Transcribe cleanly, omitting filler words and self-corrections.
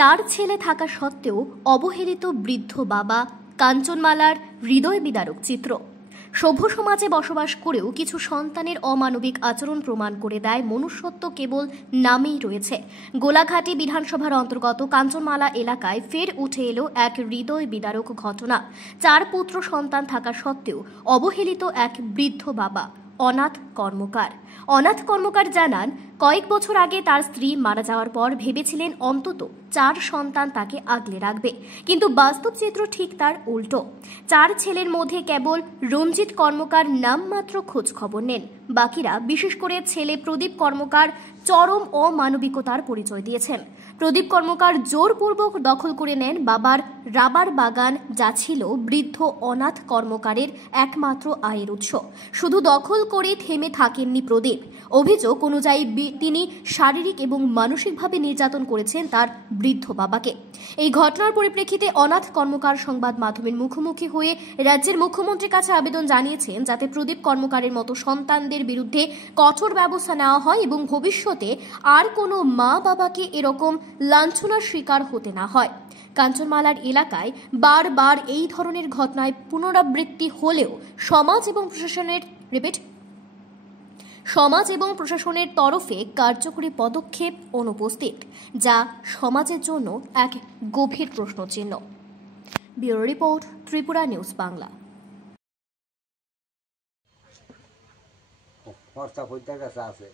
চার ছেলে থাকা সত্ত্বেও অবহেলিত বৃদ্ধ বাবা, কাঞ্চনমালার হৃদয় বিদারক চিত্র। সভ্য সমাজে বসবাস করেও কিছু সন্তানের অমানবিক আচরণ প্রমাণ করে দেয় মনুষ্যত্ব কেবল নামেই রয়েছে। গোলাঘাটি বিধানসভার অন্তর্গত কাঞ্চনমালা এলাকায় ফের উঠে এলো এক হৃদয় বিদারক ঘটনা। চার পুত্র সন্তান থাকা সত্ত্বেও অবহেলিত এক বৃদ্ধ বাবা, অনাথ কর্মকার জানান, কয়েক বছর আগে তার স্ত্রী মারা যাওয়ার পর ভেবেছিলেন অন্তত চার সন্তান তাকে আগলে রাখবে, কিন্তু বাস্তব চিত্র ঠিক তার উল্টো। চার ছেলের মধ্যে কেবল রঞ্জিত কর্মকার নামমাত্র খোঁজ খবর নেন। বাকিরা, বিশেষ করে ছেলে প্রদীপ কর্মকার, চরম অমানবিকতার পরিচয় দিয়েছেন। প্রদীপ কর্মকার জোরপূর্বক দখল করে নেন বাবার রাবার বাগান, যা ছিল বৃদ্ধ অনাথ কর্মকারের একমাত্র আয়ের উৎস। শুধু দখল করে থেমে থাকেননি প্রদীপ। অভিযোগ অনুযায়ী তিনি শারীরিক এবং মানসিকভাবে নির্যাতন করেছেন তার বৃদ্ধ বাবাকে। এই ঘটনার পরিপ্রেক্ষিতে অনাথ কর্মকার সংবাদ মাধ্যমের মুখোমুখি হয়ে রাজ্যের মুখ্যমন্ত্রীর কাছে আবেদন জানিয়েছেন, যাতে প্রদীপ কর্মকারের মতো সন্তানদের বিরুদ্ধে কঠোর ব্যবস্থা নেওয়া হয় এবং ভবিষ্যতে আর কোনো মা বাবাকে এরকম লাঞ্ছনার শিকার হতে না হয়। কাঞ্চনমালার এলাকায় বারবার এই ধরনের ঘটনায় পুনরাবৃত্তি হলেও সমাজ এবং প্রশাসনের তরফে কার্যকরী পদক্ষেপ অনুপস্থিত, যা সমাজের জন্য এক গভীর প্রশ্নচিহ্ন। Bureau report, Tripura news Bangla. আছে